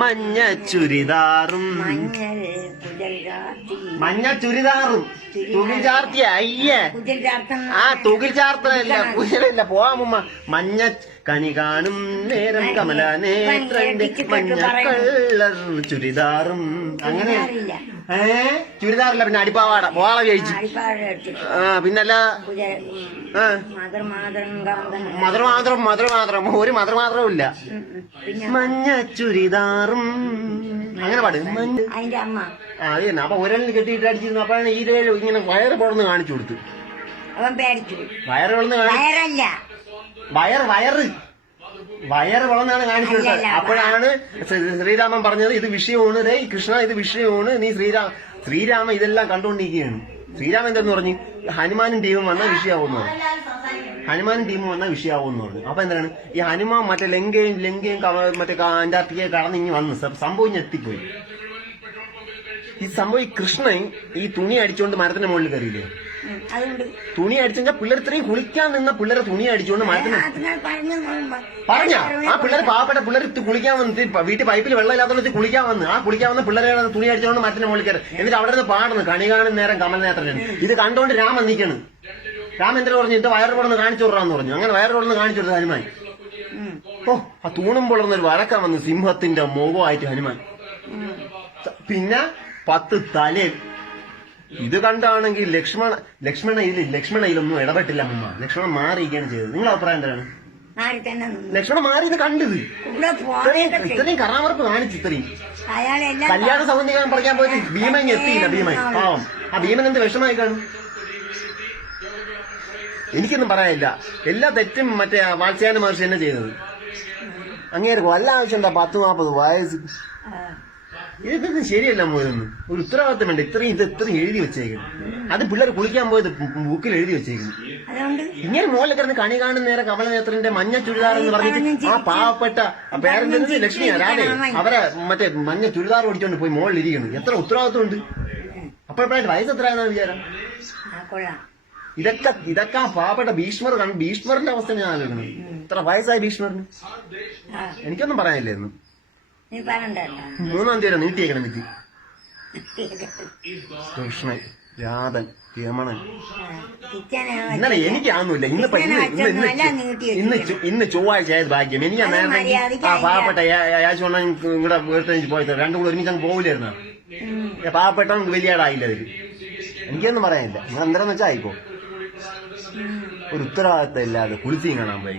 മഞ്ഞ ചുരിദാറും മഞ്ഞ ചുരിദാറും തുകിൽ ചാർത്തിയ അയ്യേ ആ തുകിൽ ചാർത്തല്ല കുശലല്ല പോവാമുമ്മ മഞ്ഞ കണി കാണും നേരം കമല നേത്രന്റെ മഞ്ഞ കള്ളർ ചുരിദാറും അങ്ങനെ ചുരിദാറില്ല പിന്നെ അടിപ്പാവാട പോവാള കഴിച്ചു പിന്നല്ല മധുര ഒരു മധുര മാത്രവും ഇല്ല മഞ്ഞ ചുരിദാറും അങ്ങനെ പാട് അത് തന്നെ അപ്പൊ ഒരാളിന് കെട്ടിയിട്ട് അടിച്ചിരുന്നു അപ്പോഴാണ് ഈ ഇങ്ങനെ വയറ് പൊളന്ന് കാണിച്ചു കൊടുത്തു വയറ് വയറ് വളർന്നാണ് കാണിച്ചു കൊടുത്തത് അപ്പോഴാണ് ശ്രീരാമൻ പറഞ്ഞത് ഇത് വിഷയമാണ് രേ കൃഷ്ണ ഇത് വിഷയമാണ് നീ ശ്രീരാമ ഇതെല്ലാം കണ്ടുകൊണ്ടിരിക്കുകയാണ് ശ്രീരാമൻ എന്തെന്ന് പറഞ്ഞു ഹനുമാനും ടീമും വന്നാൽ വിഷയമാവുമെന്ന് പറഞ്ഞു ഹനുമാനും ടീമും വന്നാൽ വിഷയമാവുമെന്ന് പറഞ്ഞു അപ്പൊ എന്താണ് ഈ ഹനുമാൻ മറ്റേ ലങ്കയും മറ്റേ അന്റാർട്ടിക്കയെ കടന്ന് ഇനി വന്ന് സംഭവം എത്തിപ്പോയി ഈ സംഭവം ഈ കൃഷ്ണൻ ഈ തുണി അടിച്ചുകൊണ്ട് മരത്തിന്റെ മുകളിൽ കയറിയില്ലേ തുണി അടിച്ചാൽ പിള്ളേർ ഇത്രയും കുളിക്കാൻ നിന്ന പിള്ളേരെ തുണി അടിച്ചുകൊണ്ട് മരത്തിന് പറഞ്ഞ ആ പിള്ളേർ പാവപ്പെട്ട പിള്ളേർ കുളിക്കാൻ വന്നിട്ട് വീട്ടിൽ പൈപ്പിൽ വെള്ളം ഇല്ലാത്തത് കുളിക്കാൻ വന്ന് ആ കുളിക്കാൻ വന്ന പിള്ളേരെ തുണി അടിച്ചുകൊണ്ട് മരത്തിന്റെ മുകളിൽ കയറി എന്നിട്ട് അവിടെ നിന്ന് പാടുന്നു കണി കാണുന്ന നേരം കമൽ നേത്രനാണ് ഇത് കണ്ടോണ്ട് രാമൻ നിൽക്കണ് രാമൻ എന്തിനു പറഞ്ഞു ഇത് വയറ് പൊളന്ന് കാണിച്ചു കൊടുറാന്ന് പറഞ്ഞു അങ്ങനെ വയറ് പൊളന്ന് കാണിച്ചു കൊടുത്തു ഹനുമാൻ ഓ ആ തൂണും പൊളർന്നൊരു വഴക്കം വന്നു സിംഹത്തിന്റെ മുഖമായിട്ട് ഹനുമാൻ പിന്നെ 10 തലയിൽ ഇത് കണ്ടാണെങ്കിൽ ലക്ഷ്മണ ഇതിലൊന്നും ഇടപെട്ടില്ല അമ്മ ലക്ഷ്മണൻ മാറിയിരിക്കുകയാണ് ചെയ്തത് നിങ്ങളുടെ അഭിപ്രായം എന്താണ് ലക്ഷ്മണൻ മാറി ഇത് കണ്ടത് ഇത്രയും കറാമറപ്പ് കാണിച്ചു ഇത്രയും കല്യാണ സൗന്ദര്യം പറയാൻ പോയിട്ട് ഭീമൻ എത്തിയില്ല ഭീമൻ പാവം ആ ഭീമൻ എന്ത് വിഷമായി കാണും എനിക്കൊന്നും പറയാനില്ല എല്ലാ തെറ്റും മറ്റേ വാത്സ്യായന മഹർഷി തന്നെ ചെയ്തത് അങ്ങേര് വല്ല ആവശ്യം എന്താ 10-40 വയസ്സ് ഇതൊക്കെ ശരിയല്ല മോനൊന്നും ഒരു ഉത്തരവാദിത്തം വേണ്ട ഇത്രയും എഴുതി വെച്ചേക്കുന്നു അത് പിള്ളേർ കുളിക്കാൻ പോയത് ബുക്കിൽ എഴുതി വെച്ചേക്കുന്നു ഇങ്ങനെ മോളിൽ കിടന്ന് കണി കാണുന്ന നേരം കമലനേത്രന്റെ മഞ്ഞ ചുരിദാർ എന്ന് പറഞ്ഞിട്ട് ആ പാവപ്പെട്ട പേരന്റ് ലക്ഷ്മിയാ രാധേ അവരെ മറ്റേ മഞ്ഞ ചുരിദാർ ഓടിച്ചോണ്ട് പോയി മോളിൽ ഇരിക്കുന്നു എത്ര ഉത്തരവാദിത്വം ഉണ്ട് അപ്പോഴായിട്ട് വയസ്സ് എത്രയാണെന്നാണ് വിചാരം ഇതൊക്കെ പാവപ്പെട്ട ഭീഷ്മറിന്റെ അവസ്ഥ ഞാൻ ആലോചിക്കണം ഇത്ര വയസ്സായ ഭീഷ്മറിന് എനിക്കൊന്നും പറയാനില്ലായിരുന്നു 3-ാം തീയതി നീട്ടിയേക്കണം എനിക്ക് കൃഷ്ണൻ രാധൻ രമണൻ ഇന്നലെ എനിക്കാവുന്നില്ല ഇന്ന് ചൊവ്വാഴ്ച ആയത് ഭാഗ്യം എനിക്ക് നേരത്തെ ആ പാവപ്പെട്ട യാശോണ്ണൻ ഇവിടെ വീട്ടിൽ പോയത് രണ്ടും കൂടെ ഒരുമിച്ച് അങ്ങ് പോകില്ലായിരുന്ന പാവപ്പെട്ട വലിയ ആളായില്ല അതില് എനിക്കൊന്നും പറയാനില്ല നിങ്ങൾ എന്താണെന്ന് വെച്ചാൽ ആയിപ്പോ ഒരു ഉത്തരവാദിത്തം ഇല്ലാതെ കുളിച്ചും കാണാൻ പോയി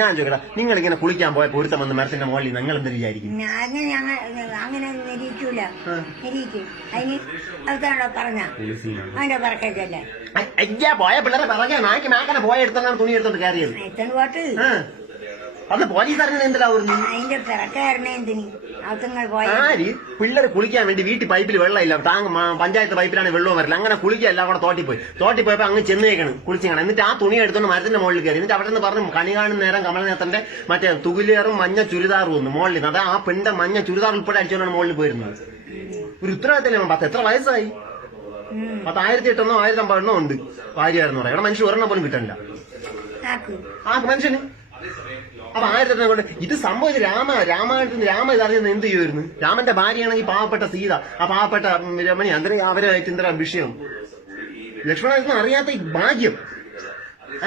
ഞാൻ ചോദിക്കട്ടെ നിങ്ങൾ ഇങ്ങനെ കുളിക്കാൻ പോയ പൊരുത്തം വന്ന് മരത്തിന്റെ മുകളിൽ നിങ്ങൾ എന്ത് വിചാരിക്കും അങ്ങനെ നിരീക്കൂല അയ്യാ പോയ പിള്ളേരെ പറയാ നായ്ക്ക് നാക്കനെ പോയ എടുത്താണ് തുണി എടുത്തോണ്ട് കയറിയത് അത് പോലീസുകാരനെ എന്തിനാവുന്നു ആര് പിള്ളേർ കുളിക്കാൻ വേണ്ടി വീട്ടിൽ പൈപ്പിൽ വെള്ളമില്ല പഞ്ചായത്ത് പൈപ്പിലാണ് വെള്ളവും വരില്ല അങ്ങനെ കുളിക്കുക എല്ലാം കൂടെ തോട്ടിപ്പോയപ്പോ അങ്ങ് ചെന്നേക്കണം കുളിച്ചാണ് എന്നിട്ട് ആ തുണി എടുത്തോണ്ട് മരത്തിന്റെ മുകളിൽ കയറി എന്നിട്ട് അവിടെ നിന്ന് പറഞ്ഞു കണി കാണുന്ന നേരം കമലനേത്രന്റെ മറ്റേ തുകിലേറും മഞ്ഞ ചുരിദാറും ഒന്ന് മുകളിൽ നിന്ന് അതാ ആ പെണ്ണിന്റെ മഞ്ഞ ചുരിദാർ ഉൾപ്പെടെ അടിച്ചുകൊണ്ടാണ് മുകളിൽ പോയിരുന്നത് ഒരു ഉത്തരവാദിത്തം 10 എത്ര വയസ്സായി 10,008 1,050 ഉണ്ട് ഭാര്യയായിരുന്നു പറയാം ഇവിടെ മനുഷ്യൻ ഒരെണ്ണം പോലും കിട്ടണില്ല ആ മനുഷ്യന് അപ്പൊ 1000 കൊണ്ട് ഇത് സംഭവിച്ചത് രാമായണത്തിന് രാമ ഇതറിയുന്നത് എന്ത് ചെയ്യുമായിരുന്നു രാമന്റെ ഭാര്യയാണെങ്കിൽ പാവപ്പെട്ട സീത ആ പാവപ്പെട്ട രമണി അന്തരം അവരായിട്ട് എന്താ വിഷയം ലക്ഷ്മണന് അറിയാത്ത ഈ ഭാഗ്യം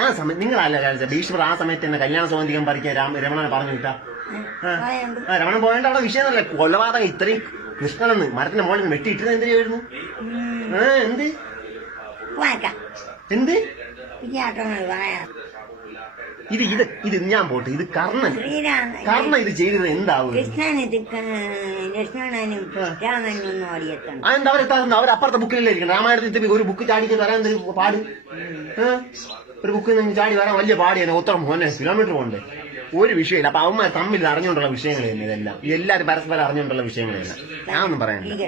ആ സമയം നിങ്ങളല്ല കാണിച്ച ഭീഷ്മർ ആ സമയത്ത് തന്നെ കല്യാണ സൗന്ദര്യം പറിക്കാൻ രമണനെ പറഞ്ഞു വിട്ടാ രമണൻ പോയേണ്ട അവിടെ വിഷയമല്ല കൊലപാതകം ഇത്രയും കൃഷ്ണനെന്ന് മരത്തിന്റെ മുകളിൽ നിന്ന് വെട്ടിയിട്ടത് എന്ത് ചെയ്യുമായിരുന്നു എന്ത് ഇത് ഞാൻ പോട്ടെ ഇത് കർണൻ ഇത് ചെയ്തത് എന്താവും അതെന്താ അവരെത്താറുണ്ട് അവരപ്പുറത്തെ ബുക്കിലല്ലേ ഇരിക്കണം രാമായണത്തിൽ ഒരു ബുക്ക് ചാടിക്ക് തരാൻ പാട് ഒരു ബുക്കിൽ നിന്ന് ചാടി വരാൻ വലിയ പാടിയാണ് ഒത്തരം പോന്നെ കിലോമീറ്റർ പോകണ്ടേ ഒരു വിഷയമില്ല അപ്പൊ അവന്മാർ തമ്മിൽ അറിഞ്ഞുകൊണ്ടുള്ള വിഷയങ്ങൾ തന്നെ ഇതെല്ലാം എല്ലാവരും പരസ്പരം അറിഞ്ഞുകൊണ്ടുള്ള വിഷയങ്ങളെല്ലാം ഞാനൊന്നും പറയാനില്ല